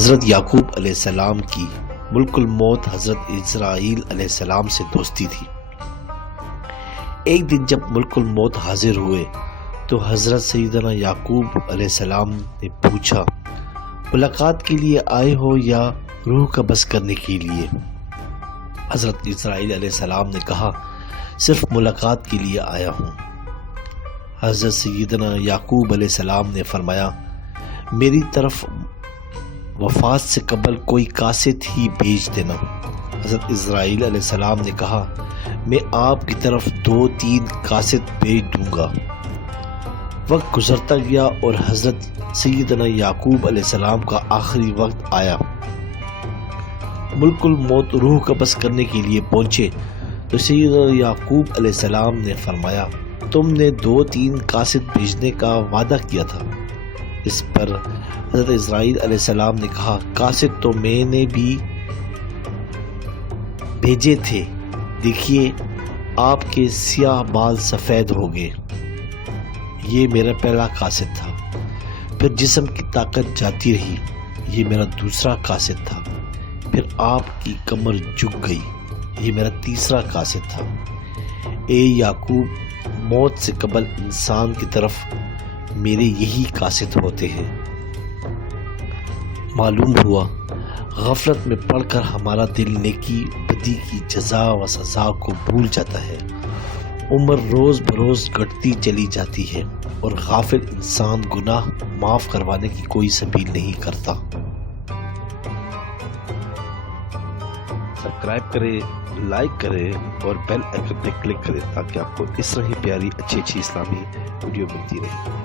حضرت یعقوب علیہ السلام کی ملک الموت حضرت اسرائیل علیہ السلام سے دوستی تھی۔ ایک دن جب ملک الموت حاضر ہوئے تو حضرت سیدنا یعقوب علیہ السلام نے پوچھا، ملاقات کے لیے آئے ہو یا روح قبض کرنے کے لیے؟ حضرت اسرائیل علیہ السلام نے کہا، صرف ملاقات کے لیے آیا ہوں۔ حضرت سیدنا یعقوب علیہ السلام نے فرمایا، میری طرف وفات سے قبل کوئی قاصد ہی بھیج دینا۔ حضرت اسرائیل علیہ السلام نے کہا، میں آپ کی طرف 2-3 قاصد بھیج دوں گا۔ وقت گزرتا گیا اور حضرت سیدنا یعقوب علیہ السلام کا آخری وقت آیا۔ ملک الموت روح قبض کرنے کے لیے پہنچے تو سیدنا یعقوب علیہ السلام نے فرمایا، تم نے 2-3 قاصد بھیجنے کا وعدہ کیا تھا۔ اس پر حضرت اسرائیل علیہ السلام نے کہا، قاصد تو میں نے بھی بھیجے تھے، دیکھیے آپ کے سیاہ بال سفید ہو گئے۔ یہ میرا پہلا قاصد تھا۔ پھر جسم کی طاقت جاتی رہی، یہ میرا دوسرا قاصد تھا۔ پھر آپ کی کمر جھک گئی، یہ میرا تیسرا قاصد تھا۔ اے یعقوب، موت سے قبل انسان کی طرف میرے یہی قاصد ہوتے ہیں۔ معلوم ہوا غفلت میں پڑھ کر ہمارا دل نیکی بدی کی جزا و سزا کو بھول جاتا ہے۔ عمر روز بروز گھٹتی چلی جاتی ہے اور غافل انسان گناہ معاف کروانے کی کوئی سبیل نہیں کرتا۔ سبسکرائب کریں، لائک کریں اور بیل آئیکن پہ کلک کریں تاکہ آپ کو اس طرح ہی پیاری اچھی اسلامی ویڈیو ملتی رہے۔